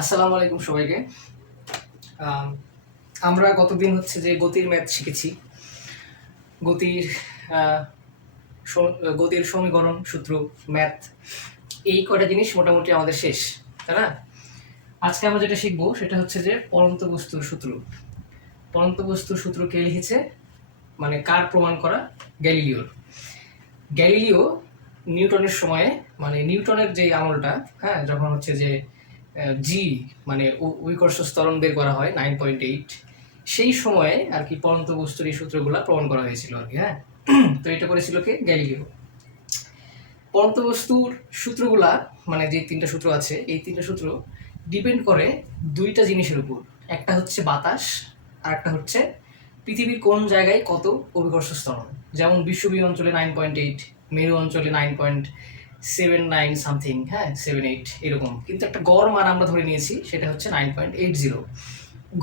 আসসালামু আলাইকুম সবাইকে। আম, আমরা গতদিন হচ্ছে যে গতির ম্যাথ শিখেছি। গতির আহ, গতির সমীকরণ সূত্র ম্যাথ, এই কয়টা জিনিস মোটামুটি আমাদের শেষ, তাই না? আজকে আমরা যেটা শিখবো সেটা হচ্ছে যে পরন্ত বস্তুর সূত্র। পরন্ত বস্তুর সূত্র কে লিখেছে, মানে কার প্রমাণ করা? গ্যালিলিওর। গ্যালিলিও নিউটনের সময়ে, মানে নিউটনের যে আমলটা, হ্যাঁ, যখন হচ্ছে যে জি মানে উইকর্ষজ ত্বরণ বের করা হয় 9.8, সেই সময়ে আর কি পরন্ত বস্তুর এই সূত্রগুলো প্রমাণ করা হয়েছিল আর কি। হ্যাঁ, তো এটা করেছিল কে? গ্যালিলিও। পরন্ত বস্তুর সূত্রগুলা, মানে যে তিনটা সূত্র আছে, এই তিনটা সূত্র ডিপেন্ড করে দুইটা জিনিসের উপর। একটা হচ্ছে বাতাস, আর একটা হচ্ছে পৃথিবীর কোন জায়গায় কত অভিকর্ষজ ত্বরণ। যেমন বিশ্ববি অঞ্চলে 9.8, মেরু অঞ্চলে 9.79 সামথিং, হ্যাঁ 7-8 এরকম, কিন্তু একটা গড় মান আমরা ধরে নিয়েছি, সেটা হচ্ছে 9.80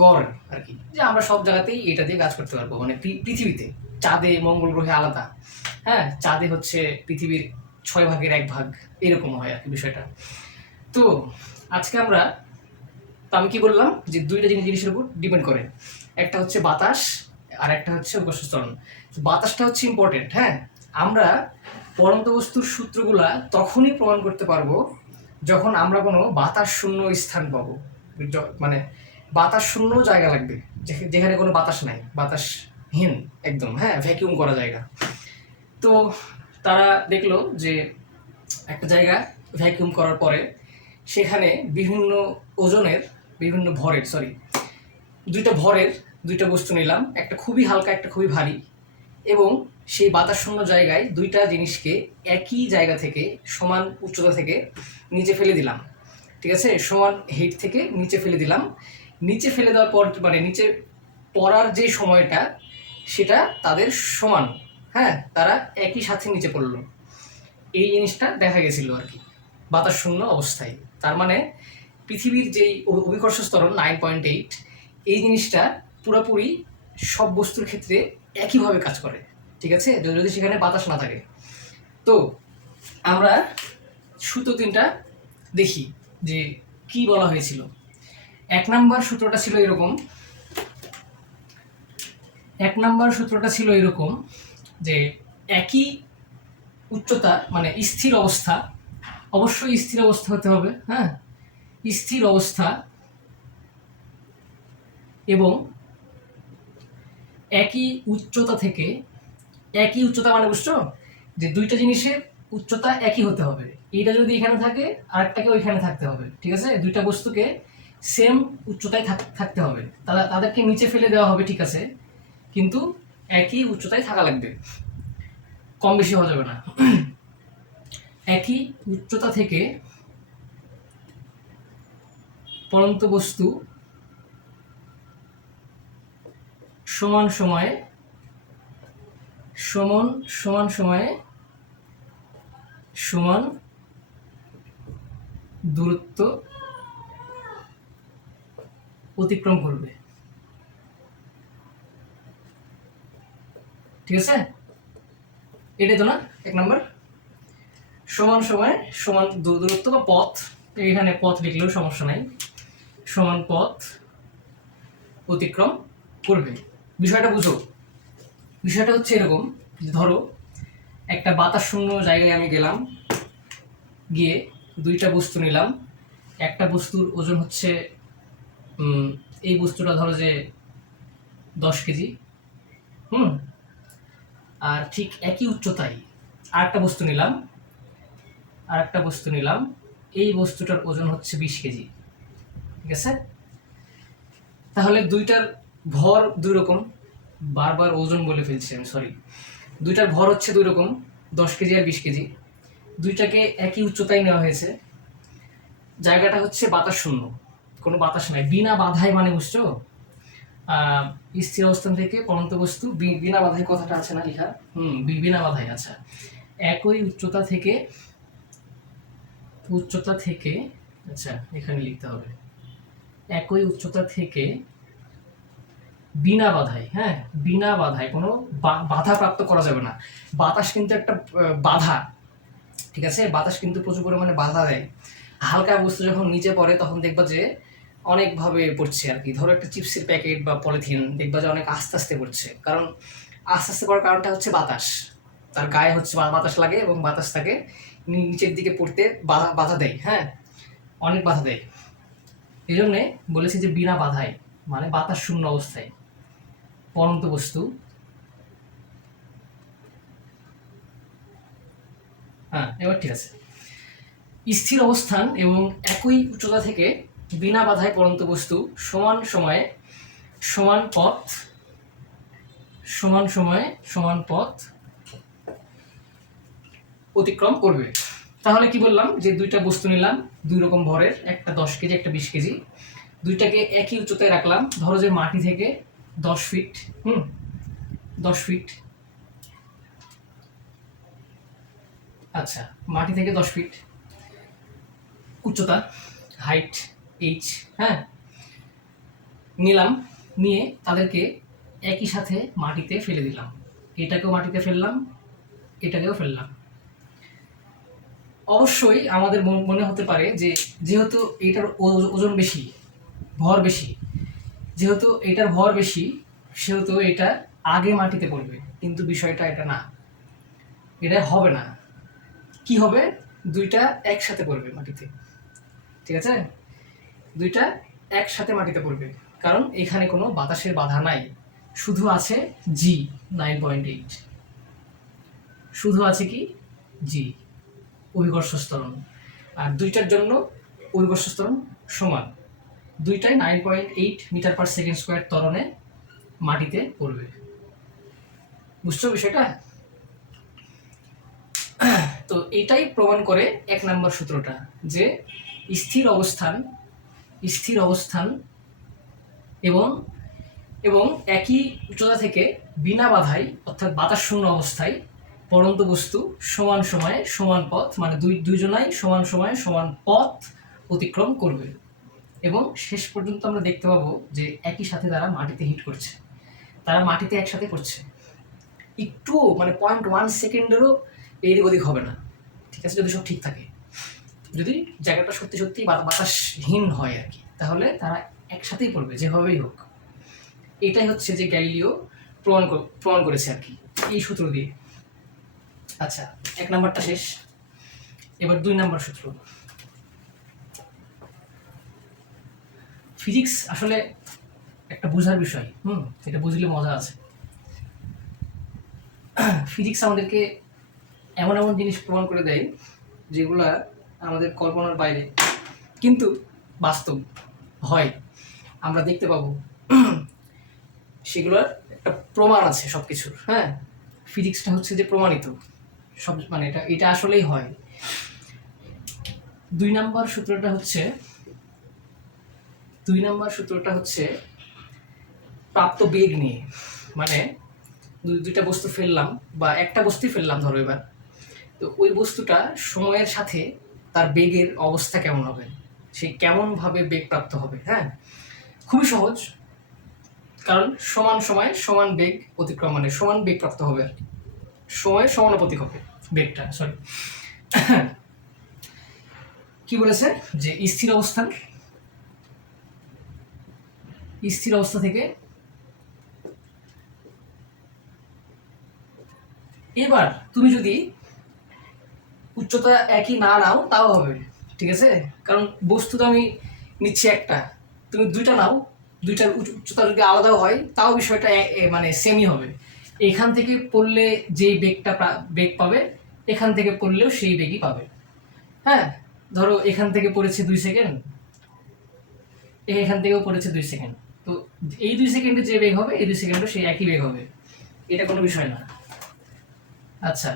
গড় আর কি। যে আমরা সব জায়গাতেই এটা দিয়ে কাজ করতে পারবো, মানে পৃথিবীতে, চাঁদে মঙ্গল গ্রহে আলাদা, হ্যাঁ, চাঁদে হচ্ছে পৃথিবীর 6 ভাগের 1 ভাগ, এরকম হয় আর কি বিষয়টা। তো আজকে আমরা, তো আমি কি বললাম যে দুইটা জিনিসের উপর ডিপেন্ড করে, একটা হচ্ছে বাতাস আর একটা হচ্ছে অভিকর্ষজ ত্বরণ। বাতাসটা হচ্ছে ইম্পর্টেন্ট। হ্যাঁ, আমরা পরন্ত বস্তুর সূত্রগুলা তখনই প্রমাণ করতে পারবো যখন আমরা কোনো বাতাস শূন্য স্থান পাবো, মানে বাতাস শূন্য জায়গা লাগবে, যেখানে কোনো বাতাস নাই, বাতাসহীন একদম, হ্যাঁ, ভ্যাকিউম করা জায়গা। তো তারা দেখলো যে একটা জায়গা ভ্যাকিউম করার পরে সেখানে বিভিন্ন ওজনের, বিভিন্ন ভরের, দুইটা বস্তু নিলাম, একটা খুবই হালকা, একটা খুবই ভারী, এবং সেই বাতাস শূন্য জায়গায় দুইটা জিনিসকে একই জায়গা থেকে, সমান উচ্চতা থেকে নিচে ফেলে দিলাম। ঠিক আছে, সমান হেইট থেকে নিচে ফেলে দিলাম। নিচে ফেলে দেওয়ার পর, মানে নিচে পড়ার যে সময়টা, সেটা তাদের সমান, হ্যাঁ, তারা একই সাথে নিচে পড়লো। এই জিনিসটা দেখা গেছিল আর কি বাতাস শূন্য অবস্থায়। তার মানে পৃথিবীর যেই অভিকর্ষজ ত্বরণ 9.8, এই জিনিসটা পুরোপুরি সব বস্তুর ক্ষেত্রে একইভাবে কাজ করে। ঠিক আছে, যদি সেখানে বাতাস না থাকে। তো আমরা সূত্র তিনটা দেখি যে কি বলা হয়েছিল। 1 নম্বর সূত্রটা ছিল এরকম, 1 নম্বর সূত্রটা ছিল এরকম যে একই উচ্চতা, মানে স্থির অবস্থা, অবশ্যই স্থির অবস্থা হতে হবে, হ্যাঁ, স্থির অবস্থা এবং একই উচ্চতা থেকে, একই উচ্চতা মানে বুঝছো, যে দুইটা জিনিসের উচ্চতা একই হতে হবে। এইটা যদি এখানে থাকে, আরেকটাকে ওইখানে থাকতে হবে। ঠিক আছে, দুইটা বস্তুকে সেম উচ্চতায় থাকতে হবে, তাদেরকে নিচে ফেলে দেওয়া হবে, ঠিক আছে, কিন্তু একই উচ্চতায় থাকা লাগবে, কম বেশি হওয়া যাবে না। একই উচ্চতা থেকে পরন্ত বস্তু সমান সময়ে সমান দূরত্ব অতিক্রম করবে। ঠিক আছে, এটাই তো না 1 নম্বর। সমান সময় সমান দূরত্ব বা পথ, এখানে পথ লিখলেও সমস্যা নাই, সমান পথ অতিক্রম করবে। বিষয়টা বুঝো, বিষয়টা হচ্ছে এরকম যে ধরো একটা বাতাস শূন্য জায়গায় আমি গেলাম, গিয়ে দুইটা বস্তু নিলাম। একটা বস্তুর ওজন হচ্ছে, এই বস্তুটা ধরো যে 10 কেজি, আর ঠিক একই উচ্চতায় আরেকটা বস্তু নিলাম, এই বস্তুটার ওজন হচ্ছে 20 কেজি। ঠিক আছে, তাহলে দুইটার ভর দুই রকম, বারবার ওজন বলে ফেলছি আমি, সরি। দুইটার ভর হচ্ছে দুই রকম, 10 কেজি আর 20 কেজি। দুইটাকে একই উচ্চতায় নেওয়া হয়েছে, জায়গাটা হচ্ছে বাতাস শূন্য, কোনো বাতাস নাই, বিনা বাধায়, মানে বুঝছো, স্থির অবস্থান থেকে পরন্ত বস্তু, বিনা বাধায় কথাটা আছে না লেখা, বিনা বাধায়। আচ্ছা, একই উচ্চতা থেকে, আচ্ছা এখানে লিখতে হবে, একই উচ্চতা থেকে বিনা বাধায়, হ্যাঁ, বিনা বাধায়, কোনো বাধা প্রাপ্ত করা যাবে না। বাতাস কিন্তু একটা বাধা, ঠিক আছে, বাতাস কিন্তু প্রচুর পরিমাণে বাধা দেয়। হালকা বস্তু যখন নিচে পড়ে তখন দেখবা যে অনেকভাবে পড়ছে আর কি। ধরো একটা চিপসের প্যাকেট বা পলিথিন দেখবা যে অনেক আস্তে আস্তে পড়ছে, কারণ আস্তে আস্তে পড়ার কারণটা হচ্ছে বাতাস, তার গায়ে হচ্ছে বাতাস লাগে এবং বাতাস তাকে নিচের দিকে পড়তে বাধা দেয়। হ্যাঁ, অনেক বাধা দেয়। এই জন্যে বলেছি যে বিনা বাধায়, মানে বাতাস শূন্য অবস্থায় পড়ন্ত বস্তু, হ্যাঁ এবার ঠিক আছে, স্থির অবস্থান এবং একই উচ্চতা থেকে বিনা বাধায় পড়ন্ত বস্তু সমান সময়ে সমান পথ অতিক্রম করবে। তাহলে কি বললাম যে দুইটা বস্তু নিলাম দুই রকম ভরের, একটা 10 কেজি একটা 20 কেজি, দুইটাকে একই উচ্চতায় রাখলাম। ধরো যে মাটি থেকে 10 ফিট, 10 ফিট, আচ্ছা মাটি থেকে 10 ফিট উচ্চতা, হাইট এইচ, হ্যাঁ নিলাম, নিয়ে তাদেরকে একই সাথে মাটিতে ফেলে দিলাম। এটাকেও মাটিতে ফেললাম, এটাকেও ফেললাম। অবশ্যই আমাদের মনে হতে পারে যে যেহেতু এটার ওজন বেশি, ভর বেশি, যেহেতু এটার ভর বেশি সেহেতু এটা আগে মাটিতে পড়বে, কিন্তু বিষয়টা এটা না, এটা হবে না। কি হবে, দুইটা একসাথে পড়বে মাটিতে, ঠিক আছে, দুইটা একসাথে মাটিতে পড়বে, কারণ এখানে কোনো বাতাসের বাধা নাই, শুধু আছে জি 9.8, শুধু আছে কি জি অভিকর্ষ ত্বরণ, আর দুইটার জন্য অভিকর্ষ ত্বরণ সমান, দুইটাই 9.8 মিটার পার সেকেন্ড স্কোয়ার ত্বরণে মাটিতে পড়বে। বুঝছো বিষয়টা? তো এটাই প্রমাণ করে 1 নম্বর সূত্রটা, যে স্থির অবস্থান এবং এবং একই উচ্চতা থেকে বিনা বাধায় অর্থাৎ বাতাস শূন্য অবস্থায় পড়ন্ত বস্তু সমান সময়ে সমান পথ, মানে দুইজনাই সমান সময়ে সমান পথ অতিক্রম করবে, এবং শেষ পর্যন্ত আমরা দেখতে পাবো যে একই সাথে তারা মাটিতে হিট করছে, তারা মাটিতে একসাথে করছে, একটু মানে 0.1 সেকেন্ডেরও এদিক ওদিক হবে না, ঠিক আছে, যদি সব ঠিক থাকে, যদি জায়গাটা সত্যি সত্যি বাতাসহীন হয় আর কি, তাহলে তারা একসাথেই পড়বে যেভাবেই হোক। এটাই হচ্ছে যে গ্যালিলিও প্রমাণ করেছে আর কি এই সূত্র দিয়ে। আচ্ছা 1 নম্বরটা শেষ, এবার 2 নম্বর সূত্র। ফিজিক্স আসলে একটা বোঝার বিষয়, এটা বুঝলে মজা আছে। ফিজিক্স আমাদেরকে এমন এমন জিনিস প্রমাণ করে দেয় যেগুলা আমাদের কল্পনার বাইরে, কিন্তু বাস্তব হয়, আমরা দেখতে পাবো, সেগুলোর একটা প্রমাণ আছে সব কিছুর। হ্যাঁ, ফিজিক্সটা হচ্ছে যে প্রমাণিত সব, মানে এটা আসলেই হয়। 2 নম্বর সূত্রটা হচ্ছে প্রাপ্ত বেগ নিয়ে, মানে দুইটা বস্তু ফেললাম বা একটা বস্তুই ফেললাম ধরো এবার, তো ওই বস্তুটা সময়ের সাথে তার বেগের অবস্থা কেমন হবে, সে কেমন ভাবে বেগ প্রাপ্ত হবে। হ্যাঁ, খুবই সহজ, কারণ সমান সময় সমান বেগ অতিক্রম, মানে সমান বেগ প্রাপ্ত হবে আর কি, সময়ের সমানুপাতিক হবে বেগটা। সরি, কি বলেছে যে স্থির অবস্থা থেকে, এবার তুমি যদি উচ্চতা একই না নাও তাও হবে, ঠিক আছে, কারণ বস্তু তো আমি নিচ্ছি একটা, তুমি দুইটা নাও, দুইটার উচ্চতা যদি আলাদাও হয় তাও বিষয়টা মানে সেমই হবে। এখান থেকে পড়লে যেই বেগ পাবে, এখান থেকে পড়লেও সেই বেগই পাবে। হ্যাঁ, ধরো এখান থেকে পড়েছে 2 সেকেন্ড, এখান থেকেও পড়েছে 2 সেকেন্ড, তো এই 2 সেকেন্ডে যে বেগ হবে এই 2 সেকেন্ডে সেই একই বেগ হবে, এটা কোনো বিষয় না। আচ্ছা,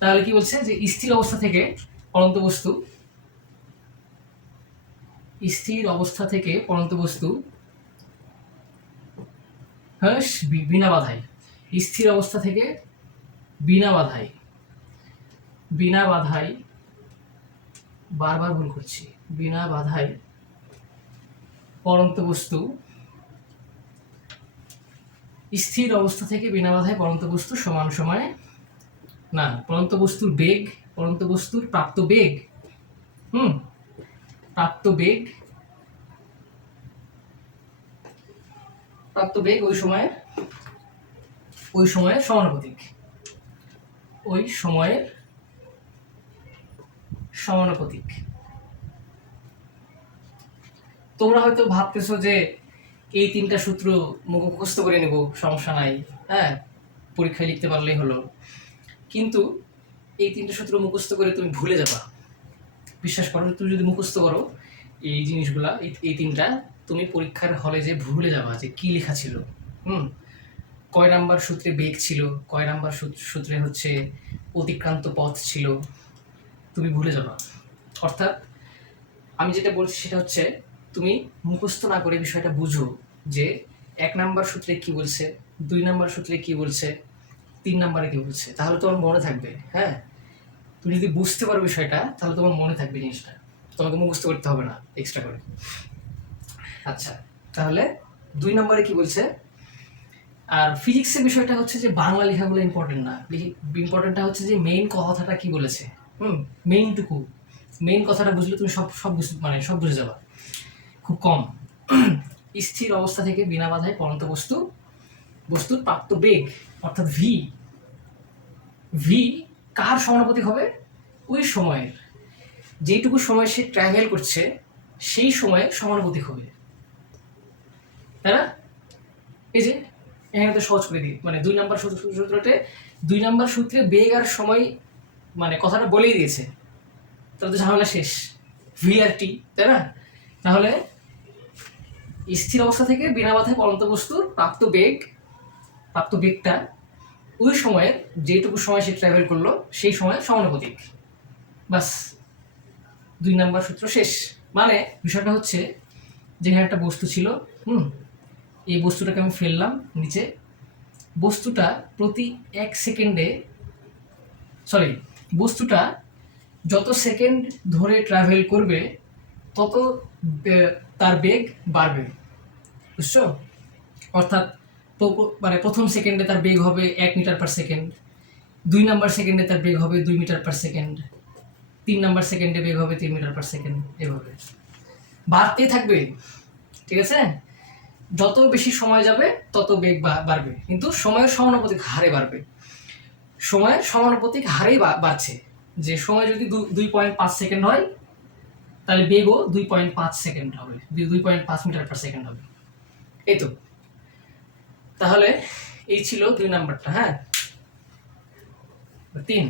তাহলে কি বলছে যে স্থির অবস্থা থেকে পড়ন্ত বস্তু হ্যাঁ বিনা বাধায়, স্থির অবস্থা থেকে বিনা বাধায় বারবার ভুল করছি, বিনা বাধায় পড়ন্ত বস্তু, স্থির অবস্থা থেকে বিনা বাধায় পড়ন্ত বস্তু সমান সময়ে, না, পড়ন্ত বস্তুর প্রাপ্ত বেগ, প্রাপ্ত বেগ ওই সময়ের সমানুপাতিক, তোমরা হয়তো ভাবতেছো যে এই 3টা সূত্র মুখস্থ করে নেব, সমস্যা নাই, হ্যাঁ পরীক্ষায় লিখতে পারলেই হলো। কিন্তু এই 3টা সূত্র মুখস্থ করে তুমি ভুলে যাবা। বিশ্বাস করো, তুমি যদি মুখস্থ করো এই জিনিসগুলা, এই 3টা, তুমি পরীক্ষার হলে যে ভুলে যাবা যে কি লেখা ছিল। কয় নাম্বার সূত্রে বেগ ছিল, কয় নাম্বার সূত্রে হচ্ছে অতিক্রান্ত পথ ছিল, তুমি ভুলে যাবা। অর্থাৎ আমি যেটা বলছি সেটা হচ্ছে তুমি মুখস্থ না করে বিষয়টা বুঝো যে 1 নাম্বার সূত্রে কি বলছে, 2 নাম্বার সূত্রে কি বলছে, 3 নাম্বারে কি বলছে, তাহলে তোমার মনে থাকবে। হ্যাঁ, তুমি যদি বুঝতে পারো বিষয়টা তাহলে তোমার মনে থাকবে জিনিসটা, তোমাকে মুখস্থ করতে হবে না এক্সট্রা করে। আচ্ছা, তাহলে 2 নম্বরে কি বলছে? আর ফিজিক্সের বিষয়টা হচ্ছে যে বাংলা লেখাগুলো ইম্পর্টেন্ট না, ইম্পর্টেন্টটা হচ্ছে যে মেইন কথাটা কি বলেছে। মেইন কথাটা বুঝলে তুমি সব বুঝে যাবা খুব কম। স্থির অবস্থা থেকে বিনা বাধায় পরন্ত বস্তুর প্রাপ্ত বেগ অর্থাৎ ভি কার সমানুপাতিক হবে? ওই সময়ের, যেটুকু সময় সে ট্রাভেল করছে সেই সময়ের সমানুপাতিক হবে, তাই না? এই যে এখানে তো সহজ করে দিই, 2 নাম্বার সূত্রতে 2 নাম্বার সূত্রে বেগ আর সময় কথাটা বলেই দিয়েছে, তাহলে তো ঝামেলা শেষ। ভি আর টি, তাই না? তাহলে স্থির অবস্থা থেকে বিনা বাধায় পরন্ত বস্তুর প্রাপ্ত বেগটা ওই সময়ের, যেটুকু সময় সে ট্রাভেল করলো সেই সময়ের সমানুপাতিক। বাস, 2 নাম্বার সূত্র শেষ। বিষয়টা হচ্ছে যেখানে একটা বস্তু ছিল, এই বস্তুটাকে আমি ফেললাম নিচে, বস্তুটা প্রতি 1 সেকেন্ডে, বস্তুটা যত সেকেন্ড ধরে ট্রাভেল করবে তত তার বেগ বাড়বে, বুঝছো? অর্থাৎ প্রথম সেকেন্ডে তার বেগ হবে 1 মিটার পার সেকেন্ড, 2 নাম্বার সেকেন্ডে তার বেগ হবে 2 মিটার পার সেকেন্ড, 3 নাম্বার সেকেন্ডে বেগ হবে 3 মিটার পার সেকেন্ড, এভাবে বাড়তেই থাকবে। ঠিক আছে? যত বেশি সময় যাবে তত বেগ বাড়বে, কিন্তু সময়ের সমানুপাতিক হারে বাড়বে। সময়ের সমানুপাতিক হারেই বাড়ছে। যে সময় যদি 2.5 সেকেন্ড হয় তাহলে বেগও 2.5 সেকেন্ড হবে, 2.5 মিটার পার সেকেন্ড হবে। এই তো, তাহলে এই ছিল 2 নাম্বারটা। হ্যাঁ, 3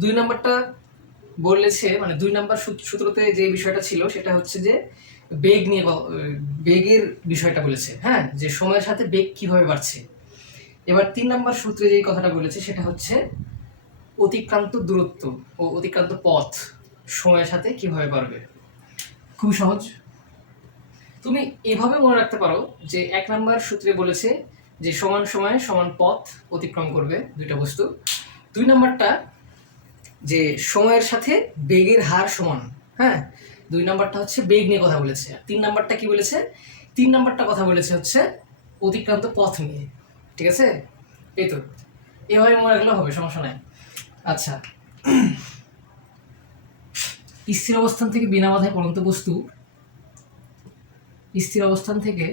2 নাম্বারটা বলেছে, 2 নাম্বার সূত্রতে যে বিষয়টা ছিল সেটা হচ্ছে যে বেগ নিয়ে, বেগের বিষয়টা বলেছে। হ্যাঁ, যে সময়ের সাথে বেগ কিভাবে বাড়ছে। এবার 3 নাম্বার সূত্রে যে কথাটা বলেছে সেটা হচ্ছে অতিক্রান্ত দূরত্ব ও অতিক্রান্ত পথ সময়ের সাথে কিভাবে বাড়বে। খুব সহজ, তুমি এভাবে মনে রাখতে পারো যে 1 নাম্বার সূত্রে বলেছে যে সমান সময়ে সমান পথ অতিক্রম করবে দুইটা বস্তু। 2 নাম্বারটা যে সময়ের সাথে বেগের হার সমান। হ্যাঁ, 2 নাম্বারটা হচ্ছে বেগ নিয়ে কথা বলেছে। 3 নাম্বারটা কি বলেছে? 3 নাম্বারটা কথা বলেছে হচ্ছে অতিক্রান্ত পথ নিয়ে। ঠিক আছে? এই তো, এভাবে মনে রাখলেও হবে, সমস্যা নাই। আচ্ছা, স্থির অবস্থান থেকে বিনা বাধায় পরন্ত বস্তু, স্থির অবস্থান থেকে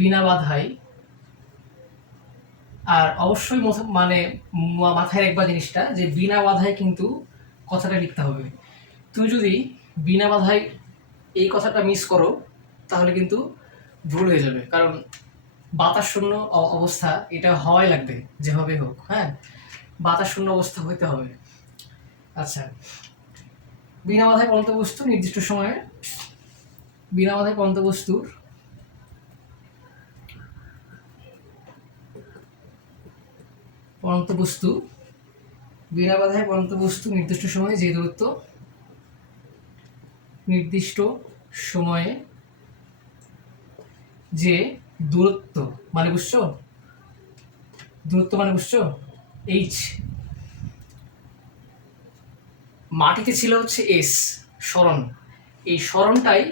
বিনা বাধায়, আর অবশ্যই মাথায় রাখবা জিনিসটা যে বিনা বাধায় কিন্তু কথাটা লিখতে হবে। তুমি যদি বিনা বাধায় এই কথাটা মিস করো তাহলে কিন্তু ভুল হয়ে যাবে, কারণ বাতাস শূন্য অবস্থা এটা হওয়াই লাগবে যেভাবে হোক। হ্যাঁ, বাতাস শূন্য অবস্থা হইতে হবে। আচ্ছা, বিনা বাধায় পরন্ত বস্তু নির্দিষ্ট সময়ে, বিনা বাধায় পরন্ত বস্তুর বিনা বাধায় পরন্ত বস্তু নির্দিষ্ট সময়ে যে দূরত্ব, নির্দিষ্ট সময়ে যে দূরত্ব বুঝছো? দূরত্ব বুঝছো? এইচ, মাটিতে ছিল হচ্ছে এস, সরণ। এই সরণটাই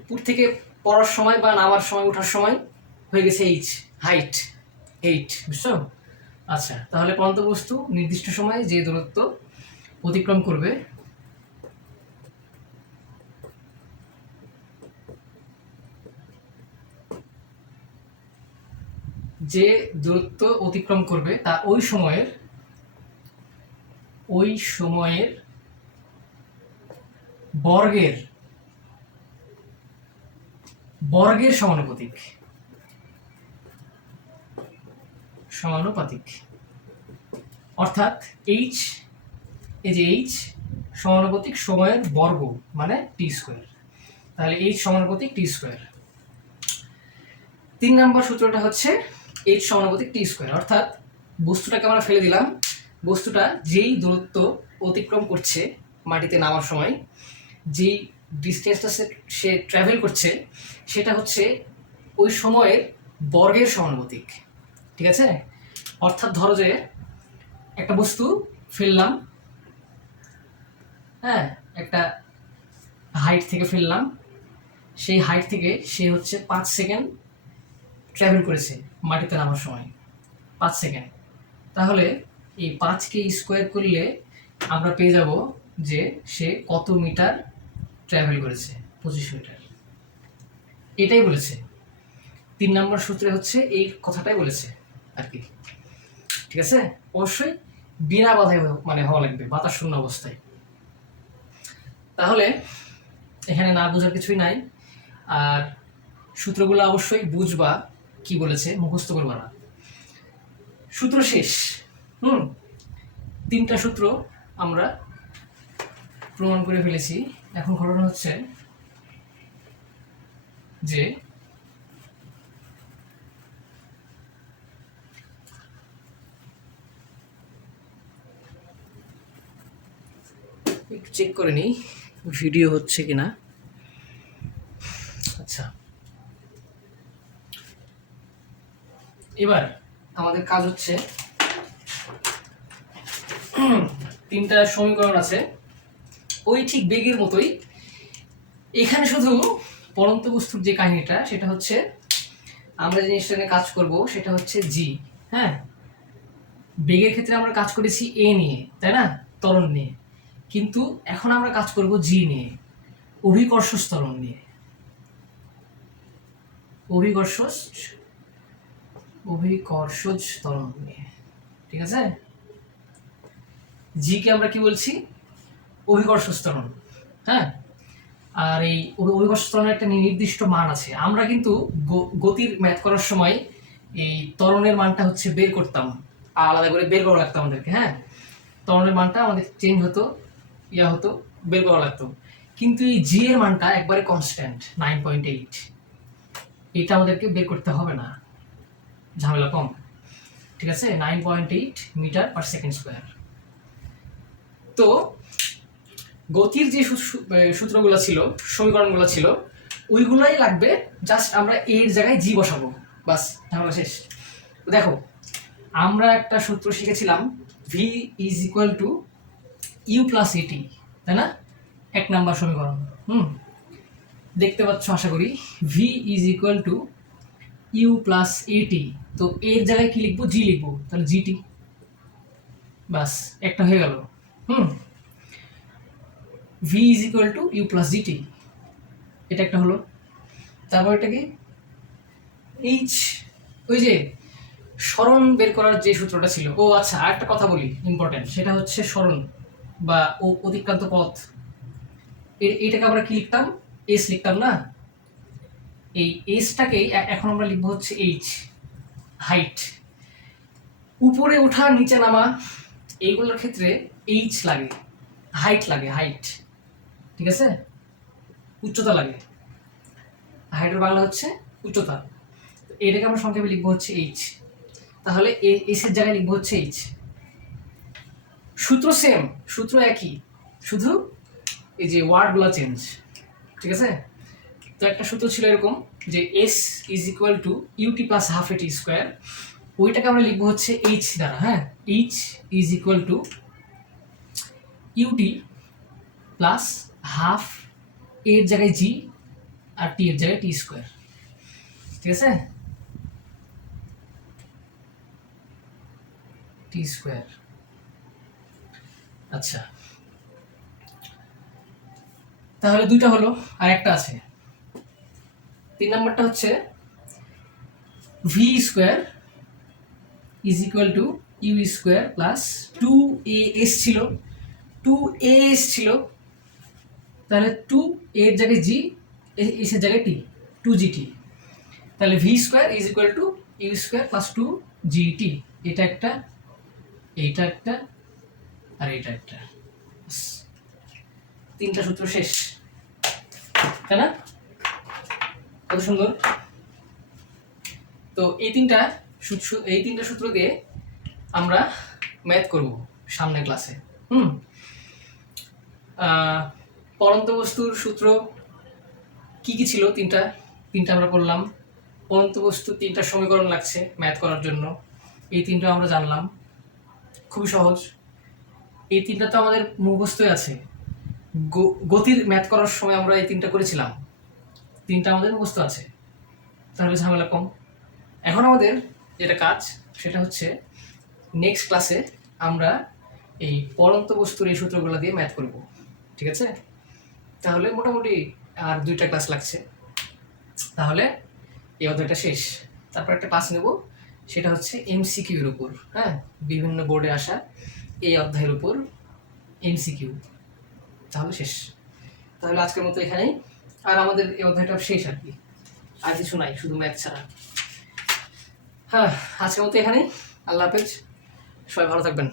উপর থেকে পড়ার সময় বা নামার সময়, ওঠার সময় হয়ে গেছে এইচ, হাইট, এইট। বুঝছো? আচ্ছা, তাহলে পরন্ত বস্তু নির্দিষ্ট সময়ে যে দূরত্ব অতিক্রম করবে, যে দূরত্ব অতিক্রম করবে তা ওই সময়ের বর্গের সমানুপাতিক। অর্থাৎ এইচ, এই যে এইচ সমানুপাতিক সময়ের বর্গ, মানে টি স্কোয়ার। তাহলে এইচ সমানুপাতিক টি স্কোয়ার। 3 নম্বর সূত্রটা হচ্ছে এইচ সমানুপাতিক টি স্কোয়ার। অর্থাৎ বস্তুটাকে আমরা ফেলে দিলাম, বস্তুটা যেই দূরত্ব অতিক্রম করছে মাটিতে নামার সময়, যেই ডিস্টেন্সটা সে ট্রাভেল করছে, সেটা হচ্ছে ওই সময়ের বর্গের সমানুপাতিক। ঠিক আছে? অর্থাৎ ধরো যে একটা বস্তু ফেললাম, হ্যাঁ, একটা হাইট থেকে ফেললাম, সেই হাইট থেকে সে হচ্ছে 5 সেকেন্ড ট্রাভেল করেছে মাটিতে নামার সময়, 5 সেকেন্ড। তাহলে এই 5কে স্কোয়ার করলে আমরা পেয়ে যাব যে সে কত মিটার ট্রাভেল করেছে, 25 মিটার। এটাই বলেছে 3 নম্বর সূত্রে, হচ্ছে এই কথাটাই বলেছে আর কি। ঠিক আছে? অবশ্যই বিনা বাধায় মানে হওয়া লাগবে, বাতাস শূন্য অবস্থায়। তাহলে এখানে না বোঝার কিছুই নাই। আর সূত্রগুলো অবশ্যই বুঝবা, কি বলেছে মুখস্থ করবা না। সূত্র শেষ। 3টা সূত্র আমরা প্রমাণ করে ফেলেছি। এখন ঘটনা হচ্ছে যে একটু চেক করে নিই ভিডিও হচ্ছে কিনা। আচ্ছা, এবার আমাদের কাজ হচ্ছে 3টা সমীকরণ আছে, ওই ঠিক বেগের মতোই। এখানে শুধু পরন্ত বস্তুর যে কাহিনীটা, সেটা হচ্ছে আমরা যে জিনিসটা নিয়ে কাজ করব সেটা হচ্ছে জি। হ্যাঁ, বেগের ক্ষেত্রে আমরা কাজ করেছি এ নিয়ে, তাই না, ত্বরণ নিয়ে। কিন্তু এখন আমরা কাজ করব জি নিয়ে, অভিকর্ষজ ত্বরণ নিয়ে। অভিকর্ষজ ত্বরণ নিয়ে। ঠিক আছে? জি কে আমরা কি বলছি? অভিকর্ষজ ত্বরণ। হ্যাঁ, আর এই অভিকর্ষজ ত্বরণের একটা নির্দিষ্ট মান আছে। আমরা কিন্তু গতির ম্যাথ করার সময় এই ত্বরণের মানটা হচ্ছে বের করতাম, আলাদা করে বের করা লাগতো আমাদেরকে। হ্যাঁ, ত্বরণের মানটা আমাদের চেঞ্জ হতো, হতো, বের করা লাগতো। কিন্তু এই জি এর মানটা একবারে কনস্ট্যান্ট, 9.8। এটা আমাদেরকে বের করতে হবে না, ঝামেলা কম। ঠিক আছে? 9.8 মিটার পার সেকেন্ড স্কোয়ার। তো গতির যে সূত্রগুলো ছিল, সমীকরণগুলো ছিল, ওইগুলাই লাগবে। জাস্ট আমরা এর জায়গায় জি বসাবো, বাস, ঝামেলা শেষ। দেখো, আমরা একটা সূত্র শিখেছিলাম, V is equal to U plus AT, তাই না? 1 নম্বর সমীকরণ। দেখতে পাচ্ছ আশা করি। V is equal to U plus AT. তো এর জায়গায় কি লিখবো? জি লিখবো, তাহলে জিটি, বাস, একটা হয়ে গেল। V is equal to U plus GT, এটা একটা হলো। তারপর এটা কি? এইচ, ওই যে সরণ বের করার যে সূত্রটা ছিল। ও আচ্ছা, আর একটা কথা বলি ইম্পর্টেন্ট, সেটা হচ্ছে সরণ বা অতিক্রান্ত পথ। এটাকে আমরা কি লিখতাম? এস লিখতাম না? এই এসটাকেই এখন আমরা লিখবো হচ্ছে এইচ, হাইট। উপরে ওঠা, নিচে নামা, এইগুলোর ক্ষেত্রে এইচ লাগে, হাইট লাগে, হাইট। ঠিক আছে? উচ্চতা লাগে। হাইটের বাংলা হচ্ছে উচ্চতা। এটাকে আমরা সংক্ষেপে লিখবো হচ্ছে এইচ। তাহলে এস এর জায়গায় লিখবো হচ্ছে এইচ। সূত্র সেম, সূত্র একই, শুধু এই যে ওয়ার্ডগুলো চেঞ্জ। ঠিক আছে? তো একটা সূত্র ছিল এরকম যে S is equal to UT plus half AT square. ওইটাকে আমরা লিখবো হচ্ছে এইচ দ্বারা। হ্যাঁ, H is equal to UT plus half এর জায়গায় জি আর টি এর জায়গায় টি স্কোয়ার, ঠিক আছে, টি স্কোয়ার। আচ্ছা, তাহলে দুইটা হলো, আর একটা আছে। 3 নম্বরটা হচ্ছে V square is equal to U square plus 2as ছিল, 2as ছিল, তাহলে 2 এর জায়গায় জি, এস এর জায়গায় টি, 2gt, তাহলে V square is equal to U square plus 2gt। এটা একটা, এইটা একটা, আর এটা একটা, তিনটা সূত্র শেষ, তাই না? কত সুন্দর। তো এই তিনটা সূত্র দিয়ে আমরা ম্যাথ করব সামনের ক্লাসে। পরন্ত বস্তুর সূত্র কি কি ছিল? তিনটা আমরা পড়লাম। পরন্ত বস্তুর 3টা সমীকরণ লাগছে ম্যাথ করার জন্য, এই 3টা আমরা জানলাম, খুবই সহজ। এই 3টা তো আমাদের মুখস্থই আছে, গতির ম্যাথ করার সময় আমরা এই 3টা করেছিলাম, 3টা আমাদের মুখস্থ আছে, তাহলে ঝামেলা কম। এখন আমাদের যেটা কাজ সেটা হচ্ছে নেক্সট ক্লাসে আমরা এই পরন্ত বস্তুর এই সূত্রগুলো দিয়ে ম্যাথ করব, ঠিক আছে? তাহলে মোটামুটি আর 2টা ক্লাস লাগছে, তাহলে এই অধ্যায়টা শেষ। তারপর একটা ক্লাস নেব, সেটা হচ্ছে এমসিকিউ এর উপর, হ্যাঁ, বিভিন্ন বোর্ডে আসা এই অধ্যায়ের উপর এমসিকিউ, তাহলে শেষ। তাহলে আজকের মতো এখানেই, আর আমাদের এই অধ্যায়টা শেষ আর কি, আর কিছু নাই, শুধু ম্যাথ ছাড়া। হ্যাঁ, আজকের মতো এখানেই, আল্লাহ হাফেজ, সবাই ভালো থাকবেন।